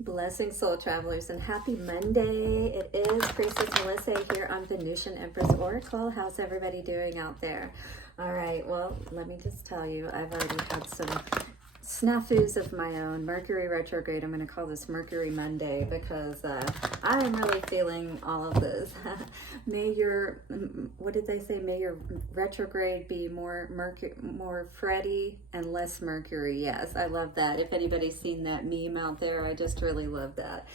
Blessing soul travelers and happy Monday. It is Priestess Melissae here on Venusian Empress Oracle. How's everybody doing out there? All right, well, let me just tell you, I've already had some snafus of my own. Mercury retrograde, I'm going to call this Mercury Monday because I'm really feeling all of this. May your, what did they say? May your retrograde be more Freddy and less Mercury. Yes, I love that. If anybody's seen that meme out there, I just really love that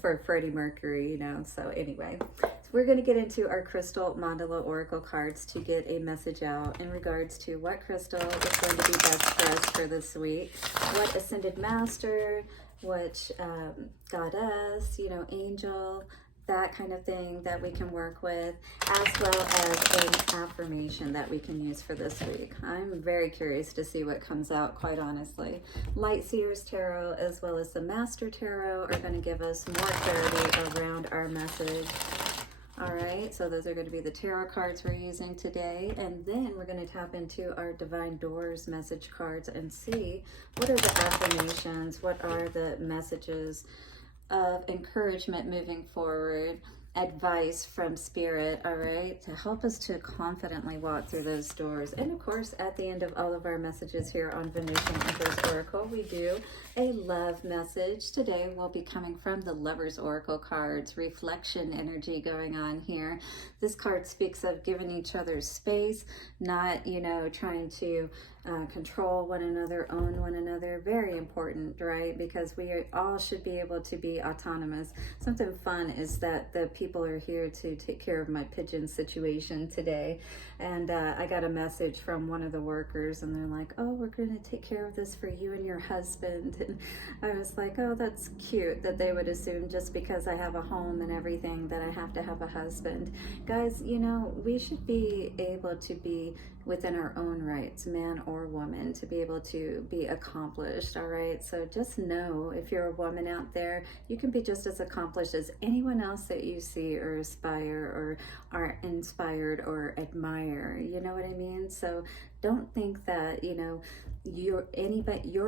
for Freddie Mercury, you know. So anyway, so we're going to get into our crystal Mandala Oracle cards to get a message out in regards to what crystal is going to be best for us for this week, what Ascended Master, what Goddess, you know, Angel, that kind of thing that we can work with, as well as an affirmation that we can use for this week. I'm very curious to see what comes out, quite honestly. Light Seers Tarot as well as the Master Tarot are going to give us more clarity around our message. All right, so those are going to be the tarot cards we're using today, and then we're going to tap into our Divine Doors message cards and see what are the affirmations, what are the messages of encouragement moving forward, advice from Spirit, all right, to help us to confidently walk through those doors. And of course, at the end of all of our messages here on Venusian Empress Oracle, we do a love message. Today will be coming from the Lovers Oracle cards, reflection energy going on here. This card speaks of giving each other space, not, you know, trying to control one another, own one another. Very important, right? Because we all should be able to be autonomous. Something fun is that the people are here to take care of my pigeon situation today. And I got a message from one of the workers and they're like, oh, we're going to take care of this for you and your husband. And I was like, oh, that's cute that they would assume just because I have a home and everything that I have to have a husband. Guys, you know, we should be able to be within our own rights, man or woman, to be able to be accomplished, all right? So just know, if you're a woman out there, you can be just as accomplished as anyone else that you see or aspire or are inspired or admire, you know what I mean? So don't think that, you know, you're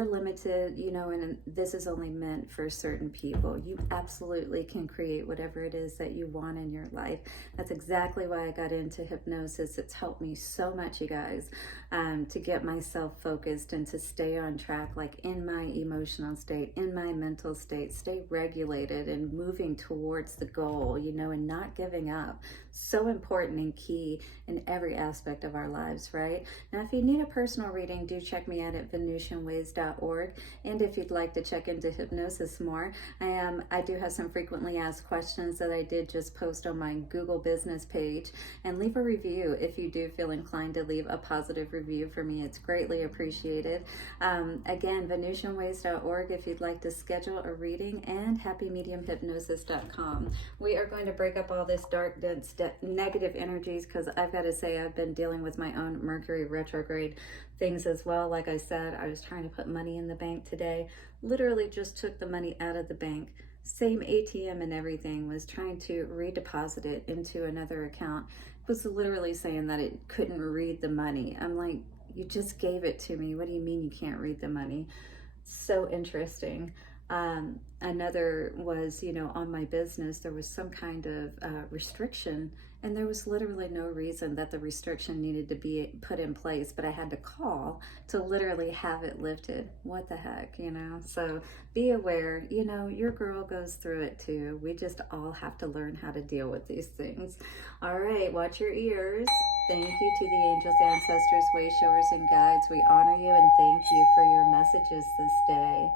limited, you know, and this is only meant for certain people. You absolutely can create whatever it is that you want in your life. That's exactly why I got into hypnosis. It's helped me so much, you guys, to get myself focused and to stay on track, like in my emotional state, in my mental state, stay regulated and moving towards the goal, you know, and not giving up. So important and key in every aspect of our lives, right? Now, if you need a personal reading, do check me out at venusianways.org. And if you'd like to check into hypnosis more, I do have some frequently asked questions that I did just post on my Google business page. And leave a review if you do feel inclined to leave a positive review for me. It's greatly appreciated. Again, venusianways.org if you'd like to schedule a reading, and happymediumhypnosis.com. We are going to break up all this dark, dense, negative energies, because I've got to say I've been dealing with my own Mercury retrograde things as well. Like I said, I was trying to put money in the bank today, literally just took the money out of the bank, same ATM and everything, was trying to redeposit it into another account, was literally saying that it couldn't read the money. I'm like, you just gave it to me, what do you mean you can't read the money? So interesting. Another was, you know, on my business, there was some kind of restriction, and there was literally no reason that the restriction needed to be put in place, but I had to call to literally have it lifted. What the heck, you know? So be aware, you know, your girl goes through it too. We just all have to learn how to deal with these things. All right, watch your ears. Thank you to the angels, ancestors, way showers, and guides. We honor you and thank you for your messages this day.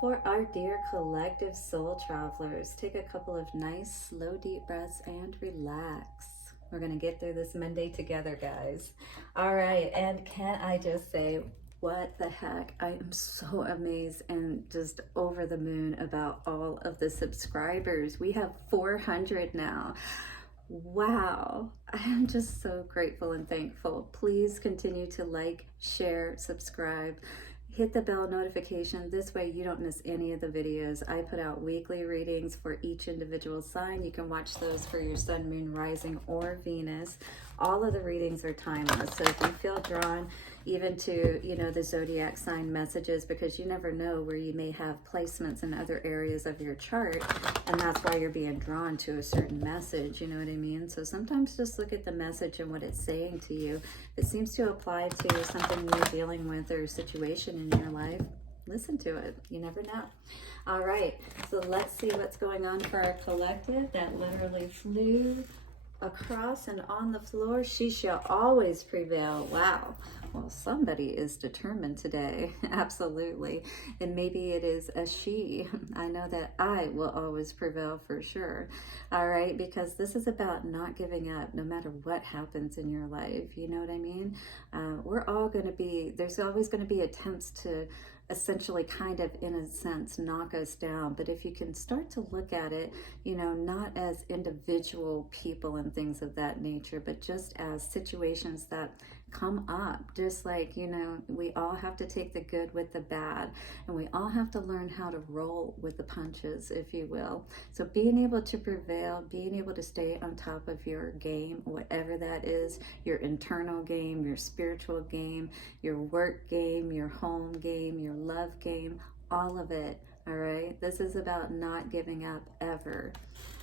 For our dear collective soul travelers, take a couple of nice, slow, deep breaths and relax. We're going to get through this Monday together, guys. All right, and can I just say, what the heck? I am so amazed and just over the moon about all of the subscribers. We have 400 now. Wow, I am just so grateful and thankful. Please continue to like, share, subscribe. Hit the bell notification. This way you don't miss any of the videos. I put out weekly readings for each individual sign. You can watch those for your sun, moon, rising, or Venus. All of the readings are timeless. So if you feel drawn, even to, you know, the zodiac sign messages, because you never know where you may have placements in other areas of your chart, and that's why you're being drawn to a certain message, you know what I mean? So sometimes just look at the message and what it's saying to you. If it seems to apply to something you're dealing with or a situation in your life, listen to it. You never know. All right, so let's see what's going on for our collective. That literally flew across and on the floor. She shall always prevail. Wow. Well, somebody is determined today. Absolutely. And maybe it is a she. I know that I will always prevail for sure. All right, because this is about not giving up no matter what happens in your life. You know what I mean? We're all going to be, there's always going to be attempts to essentially kind of, in a sense, knock us down. But if you can start to look at it, you know, not as individual people and things of that nature, but just as situations that come up, just like, you know, we all have to take the good with the bad, and we all have to learn how to roll with the punches, if you will. So being able to prevail, being able to stay on top of your game, whatever that is, your internal game, your spiritual game, your work game, your home game, your love game, all of it. All right, this is about not giving up ever.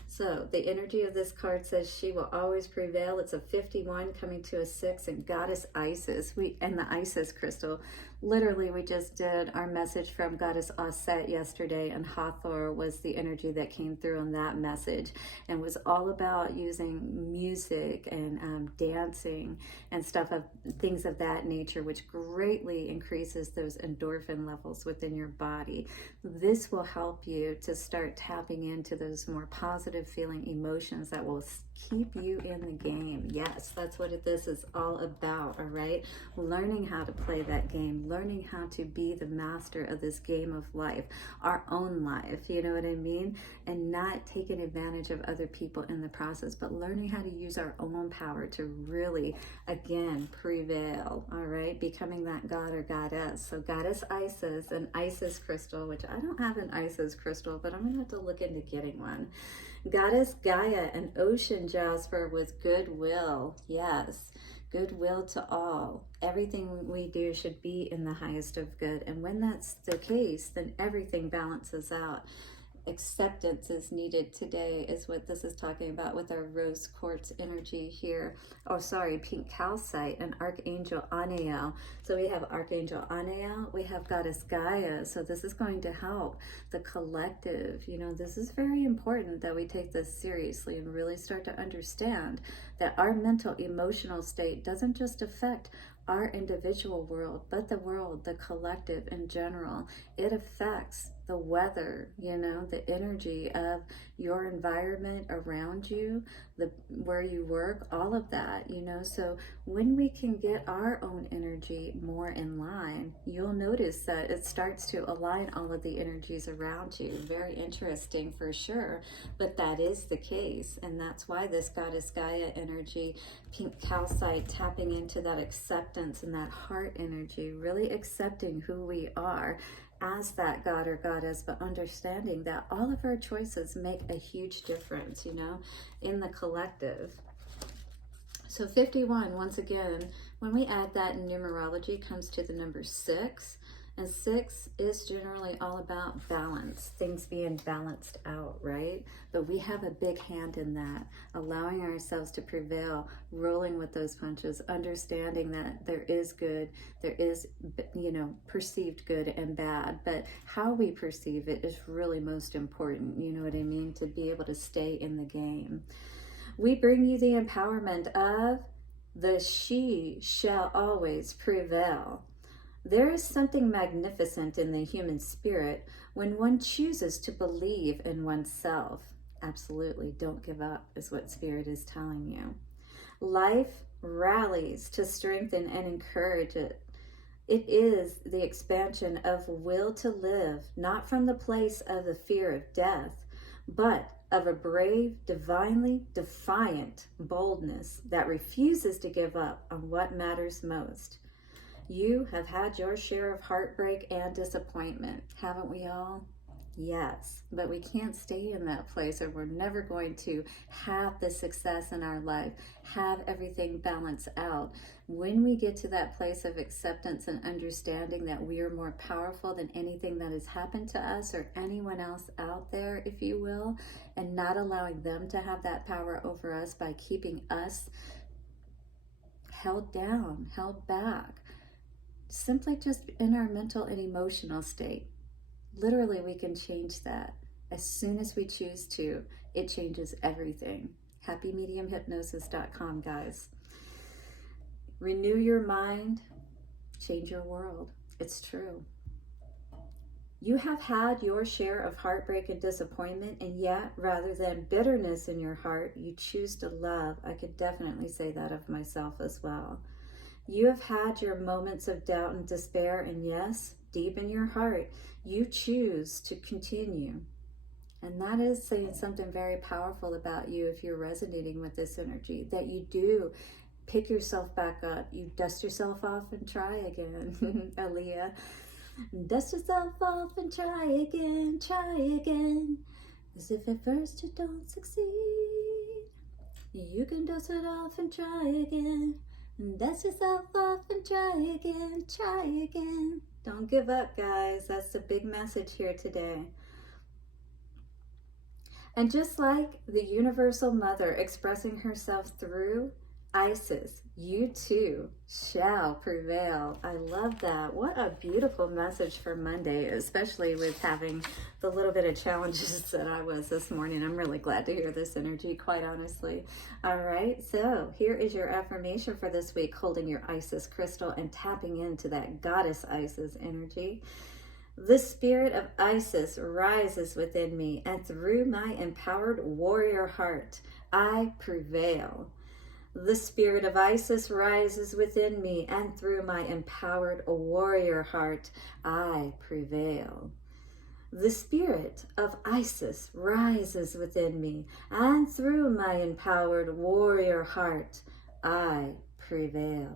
So the energy of this card says she will always prevail. It's a 51 coming to a 6, and Goddess Isis. And the Isis crystal. Literally, we just did our message from Goddess Aset yesterday, and Hathor was the energy that came through on that message, and was all about using music and dancing and stuff of things of that nature, which greatly increases those endorphin levels within your body. This will help you to start tapping into those more positive feeling emotions that will keep you in the game. Yes, that's what this is all about, all right? Learning how to play that game, learning how to be the master of this game of life, our own life, you know what I mean? And not taking advantage of other people in the process, but learning how to use our own power to really, again, prevail, all right? Becoming that god or goddess. So Goddess Isis, an Isis crystal, which I don't have an Isis crystal, but I'm gonna have to look into getting one. Goddess Gaia, an ocean jasper with goodwill. Yes, goodwill to all. Everything we do should be in the highest of good. And when that's the case, then everything balances out. Acceptance is needed today is what this is talking about with our rose quartz energy here. Oh, sorry, pink calcite and Archangel Anael. So we have Archangel Anael, we have Goddess Gaia. So this is going to help the collective. You know, this is very important that we take this seriously and really start to understand that our mental, emotional state doesn't just affect our individual world, but the world, the collective in general. It affects the weather, you know, the energy of your environment around you, where you work, all of that, you know. So when we can get our own energy more in line, you'll notice that it starts to align all of the energies around you. Very interesting for sure, but that is the case. And that's why this Goddess Gaia energy, pink calcite, tapping into that acceptance and that heart energy, really accepting who we are as that god or goddess, but understanding that all of our choices make a huge difference, you know, in the collective. So 51, once again, when we add that in numerology, comes to the number 6. And 6 is generally all about balance, things being balanced out, right? But we have a big hand in that, allowing ourselves to prevail, rolling with those punches, understanding that there is good, there is, you know, perceived good and bad, but how we perceive it is really most important, you know what I mean, to be able to stay in the game. We bring you the empowerment of the she shall always prevail. There is something magnificent in the human spirit when one chooses to believe in oneself. Absolutely, don't give up is what Spirit is telling you. Life rallies to strengthen and encourage it. It is the expansion of will to live, not from the place of the fear of death, but of a brave, divinely defiant boldness that refuses to give up on what matters most. You have had your share of heartbreak and disappointment, haven't we all? Yes, but we can't stay in that place, or we're never going to have the success in our life, have everything balance out. When we get to that place of acceptance and understanding that we are more powerful than anything that has happened to us or anyone else out there, if you will, and not allowing them to have that power over us by keeping us held down, held back, simply just in our mental and emotional state. Literally, we can change that. As soon as we choose to, it changes everything. happymediumhypnosis.com, guys. Renew your mind, change your world. It's true. You have had your share of heartbreak and disappointment, and yet, rather than bitterness in your heart, you choose to love. I could definitely say that of myself as well. You have had your moments of doubt and despair, and yes, deep in your heart, you choose to continue. And that is saying something very powerful about you if you're resonating with this energy, that you do pick yourself back up. You dust yourself off and try again. Aaliyah. Dust yourself off and try again, as if at first you don't succeed. You can dust it off and try again. Dust yourself off and try again. Don't give up, guys. That's the big message here today. And just like the Universal Mother expressing herself through Isis, you too shall prevail. I love that. What a beautiful message for Monday, especially with having the little bit of challenges that I was this morning. I'm really glad to hear this energy, quite honestly. All right, so here is your affirmation for this week, holding your Isis crystal and tapping into that goddess Isis energy. The spirit of Isis rises within me, and through my empowered warrior heart, I prevail. The spirit of Isis rises within me, and through my empowered warrior heart, I prevail. The spirit of Isis rises within me, and through my empowered warrior heart, I prevail.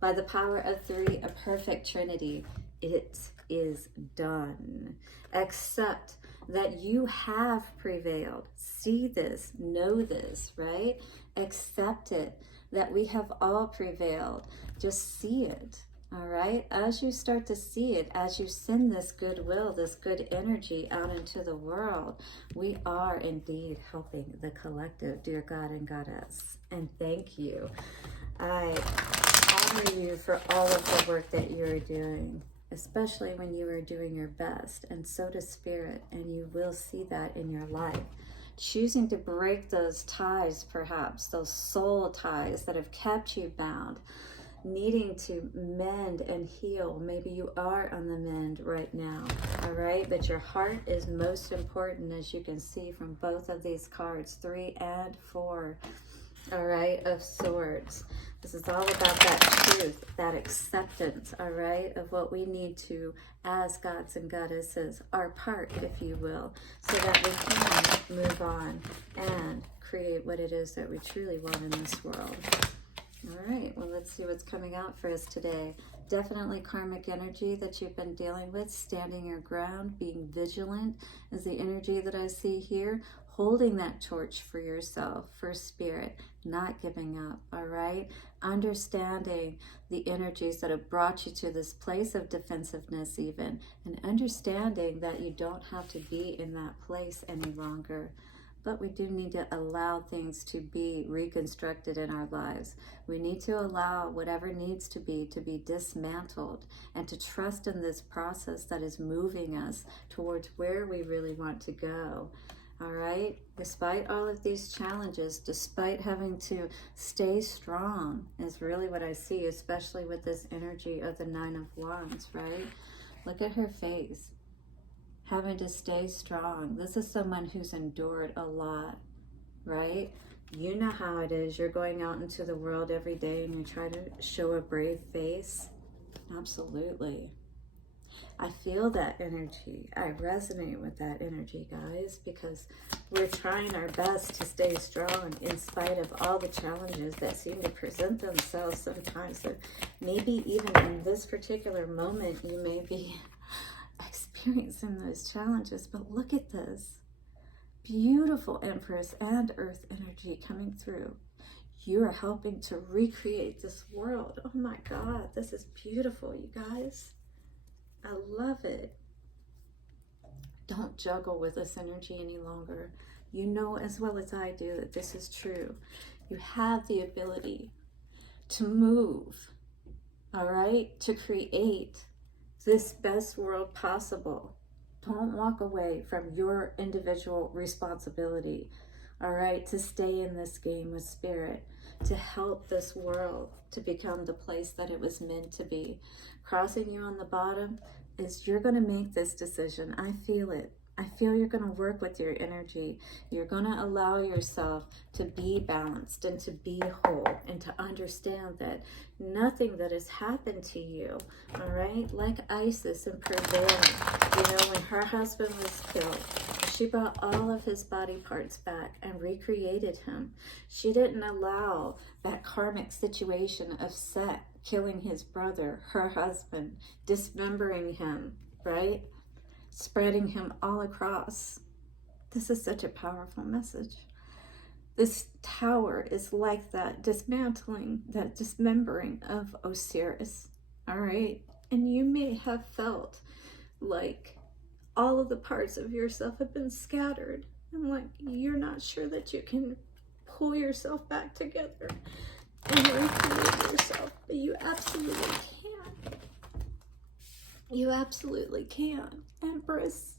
By the power of three, a perfect trinity, it is done. Accept that you have prevailed. See this, know this, right? Accept it, that we have all prevailed. Just see it, all right? As you start to see it, as you send this goodwill, this good energy out into the world, we are indeed helping the collective, dear God and Goddess. And thank you. I honor you for all of the work that you're doing, especially when you are doing your best, and so does Spirit, and you will see that in your life. Choosing to break those ties, perhaps, those soul ties that have kept you bound, needing to mend and heal. Maybe you are on the mend right now, all right? But your heart is most important, as you can see from both of these cards, 3 and 4, all right, of Swords. This is all about that truth, that acceptance, all right, of what we need to, as gods and goddesses, our part, if you will, so that we can move on and create what it is that we truly want in this world. All right, well, let's see what's coming out for us today. Definitely karmic energy that you've been dealing with, standing your ground, being vigilant is the energy that I see here. Holding that torch for yourself, for Spirit, not giving up, all right? Understanding the energies that have brought you to this place of defensiveness even, and understanding that you don't have to be in that place any longer. But we do need to allow things to be reconstructed in our lives. We need to allow whatever needs to be dismantled, and to trust in this process that is moving us towards where we really want to go. All right, despite all of these challenges, despite having to stay strong is really what I see, especially with this energy of the 9 of Wands, right? Look at her face, having to stay strong. This is someone who's endured a lot, right? You know how it is. You're going out into the world every day and you try to show a brave face. Absolutely. I feel that energy. I resonate with that energy, guys, because we're trying our best to stay strong in spite of all the challenges that seem to present themselves sometimes. So maybe even in this particular moment, you may be experiencing experiencing those challenges. But look at this beautiful Empress and Earth energy coming through. You are helping to recreate this world. Oh my God, this is beautiful, you guys. I love it. Don't juggle with this energy any longer. You know as well as I do that this is true. You have the ability to move, all right, to create this best world possible. Don't walk away from your individual responsibility, all right, to stay in this game with spirit, to help this world to become the place that it was meant to be. Crossing you on the bottom is you're going to make this decision. I feel it. I feel you're going to work with your energy. You're going to allow yourself to be balanced and to be whole and to understand that nothing that has happened to you, all right, like Isis and Prevail, you know, when her husband was killed, she brought all of his body parts back and recreated him. She didn't allow that karmic situation of Set killing his brother, her husband, dismembering him, right? Spreading him all across. This is such a powerful message. This tower is like that dismantling, that dismembering of Osiris, all right? And you may have felt like all of the parts of yourself have been scattered and like you're not sure that you can pull yourself back together and recreate yourself, but you absolutely can. You absolutely can, Empress.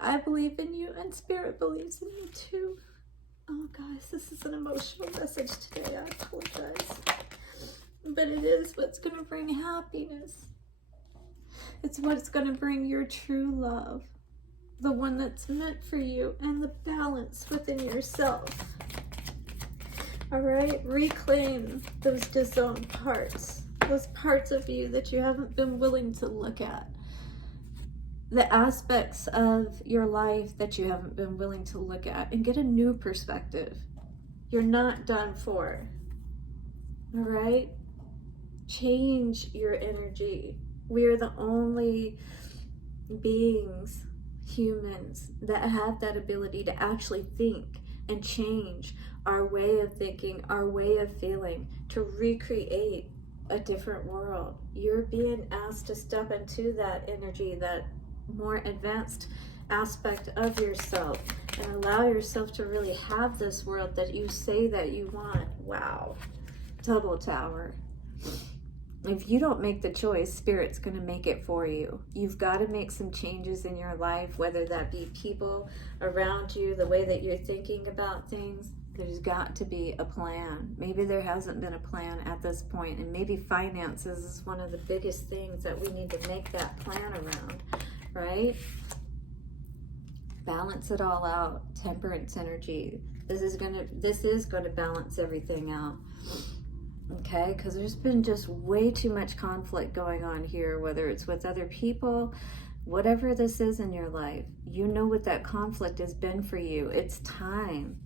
I believe in you and Spirit believes in you too. Oh guys, this is an emotional message today. I apologize. But it is what's going to bring happiness. It's what's going to bring your true love. The one that's meant for you and the balance within yourself. All right? Reclaim those disowned parts. Those parts of you that you haven't been willing to look at. The aspects of your life that you haven't been willing to look at and get a new perspective. You're not done for. All right? Change your energy. We are the only beings, humans, that have that ability to actually think and change our way of thinking, our way of feeling, to recreate a different world. You're being asked to step into that energy, that more advanced aspect of yourself, and allow yourself to really have this world that you say that you want. Wow. Double tower. If you don't make the choice, Spirit's going to make it for you. You've got to make some changes in your life, whether that be people around you, the way that you're thinking about things. There's got to be a plan. Maybe there hasn't been a plan at this point, and maybe finances is one of the biggest things that we need to make that plan around, right? Balance it all out. Temperance energy. This is going to balance everything out. Okay, because there's been just way too much conflict going on here, whether it's with other people, whatever this is in your life. You know what that conflict has been for you. It's time,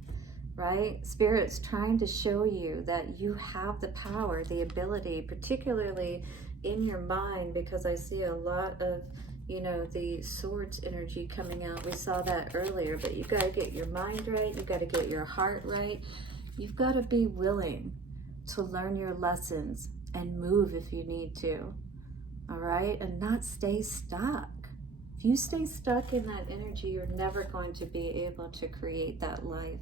right? Spirit's trying to show you that you have the power, the ability, particularly in your mind, because I see a lot of, you know, the swords energy coming out. We saw that earlier, but you got to get your mind right. You got to get your heart right. You've got to be willing to learn your lessons and move if you need to, all right? And not stay stuck. If you stay stuck in that energy, you're never going to be able to create that life.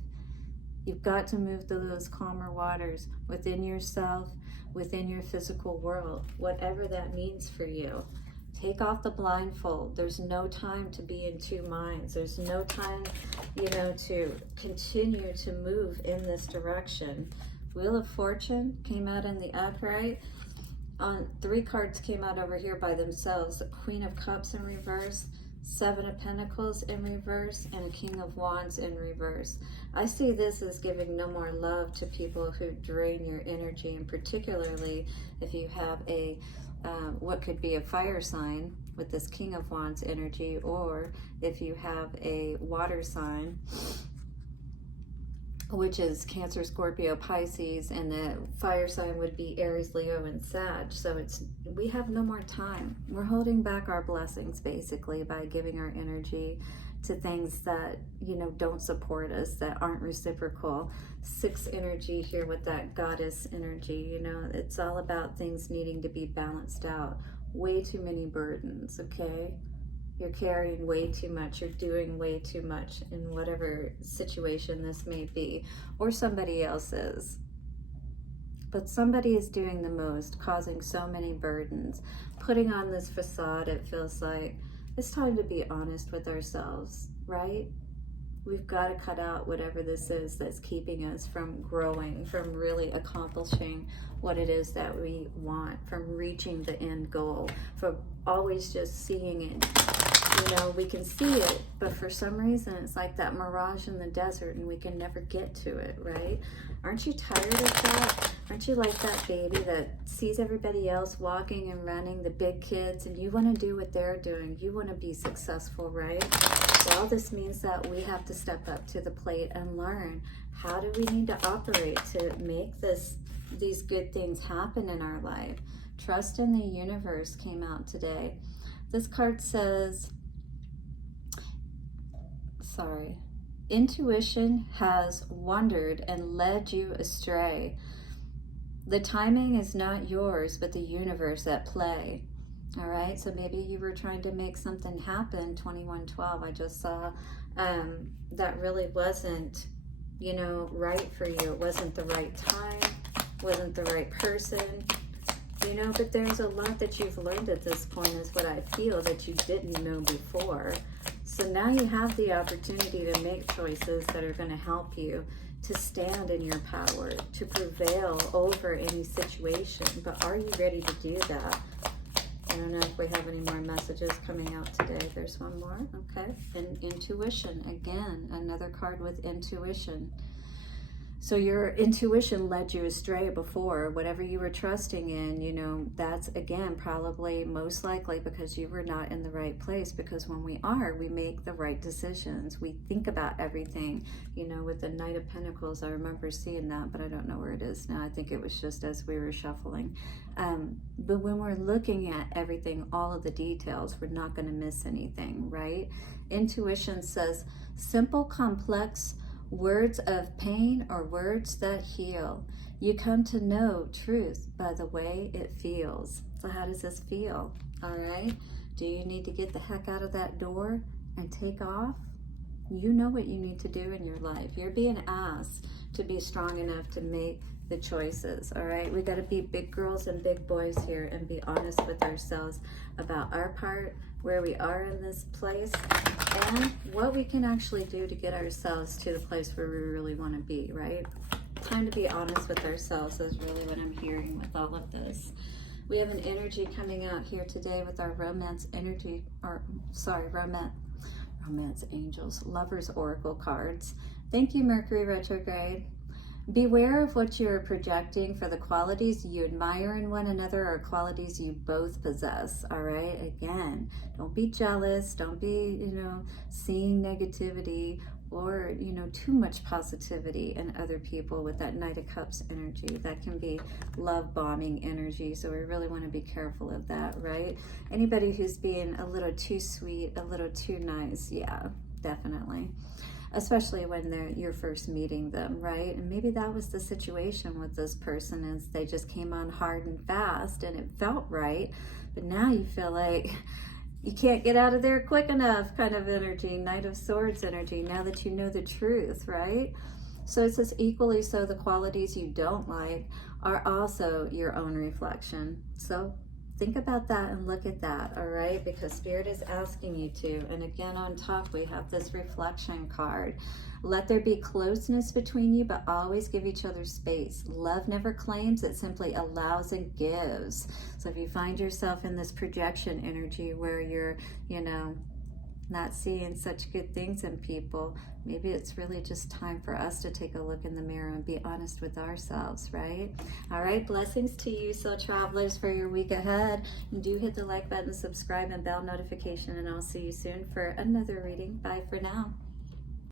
You've got to move to those calmer waters within yourself, within your physical world, whatever that means for you. Take off the blindfold. There's no time to be in two minds. There's no time, you know, to continue to move in this direction. Wheel of Fortune came out in the upright. Three cards came out over here by themselves. The Queen of Cups in reverse, Seven of Pentacles in reverse, and King of Wands in reverse. I see this as giving no more love to people who drain your energy, and particularly if you have a what could be a fire sign with this King of Wands energy, or if you have a water sign which is Cancer, Scorpio, Pisces, and the fire sign would be Aries, Leo, and Sag. So we have no more time. We're holding back our blessings basically by giving our energy to things that, you know, don't support us, that aren't reciprocal. 6 energy here with that goddess energy, you know, it's all about things needing to be balanced out. Way too many burdens, okay? You're carrying way too much, you're doing way too much in whatever situation this may be, or somebody else is. But somebody is doing the most, causing so many burdens, putting on this facade. It feels like it's time to be honest with ourselves, right? We've got to cut out whatever this is that's keeping us from growing, from really accomplishing what it is that we want, from reaching the end goal, from always just seeing it. You know, we can see it, but for some reason it's like that mirage in the desert and we can never get to it, right? Aren't you tired of that? Aren't you like that baby that sees everybody else walking and running, the big kids, and you want to do what they're doing? You want to be successful, right? Well, this means that we have to step up to the plate and learn, how do we need to operate to make these good things happen in our life? Trust in the universe came out today. This card says, intuition has wandered and led you astray. The timing is not yours, but the universe at play. All right, so maybe you were trying to make something happen, 2112. I just saw that really wasn't, you know, right for you. It wasn't the right time, wasn't the right person, you know, but there's a lot that you've learned at this point, is what I feel, that you didn't know before. So now you have the opportunity to make choices that are going to help you to stand in your power, to prevail over any situation. But are you ready to do that? I don't know if we have any more messages coming out today. There's one more, okay. And intuition, again, another card with intuition. So your intuition led you astray before. Whatever you were trusting in, you know, that's, again, probably most likely because you were not in the right place. Because when we are, we make the right decisions. We think about everything, you know, with the Knight of Pentacles. I remember seeing that, but I don't know where it is now. I think it was just as we were shuffling. But when we're looking at everything, all of the details, we're not going to miss anything, right? Intuition says, simple, complex words of pain or words that heal. You come to know truth by the way it feels. So how does this feel? All right. Do you need to get the heck out of that door and take off? You know what you need to do in your life. You're being asked to be strong enough to make the choices. All right. We got to be big girls and big boys here and be honest with ourselves about our part, where we are in this place, and what we can actually do to get ourselves to the place where we really want to be, right? Time to be honest with ourselves is really what I'm hearing with all of this. We have an energy coming out here today with our romance energy, or sorry, romance angels, lovers oracle cards. Thank you, Mercury retrograde. Beware of what you're projecting for the qualities you admire in one another or qualities you both possess, all right? Again, don't be jealous. Don't be, you know, seeing negativity or, you know, too much positivity in other people with that Knight of Cups energy. That can be love bombing energy, so we really want to be careful of that, right? Anybody who's being a little too sweet, a little too nice, yeah, definitely. Especially when you're first meeting them, right? And maybe that was the situation with this person, is they just came on hard and fast and it felt right, but now you feel like you can't get out of there quick enough, kind of energy, Knight of Swords energy, now that you know the truth, right? So it says equally so the qualities you don't like are also your own reflection. So think about that and look at that, all right? Because Spirit is asking you to. And again, on top, we have this reflection card. Let there be closeness between you, but always give each other space. Love never claims, it simply allows and gives. So if you find yourself in this projection energy where you're, you know, not seeing such good things in people, maybe it's really just time for us to take a look in the mirror and be honest with ourselves, right? All right, blessings to you, soul travelers, for your week ahead. And do hit the like button, subscribe, and bell notification, and I'll see you soon for another reading. Bye for now.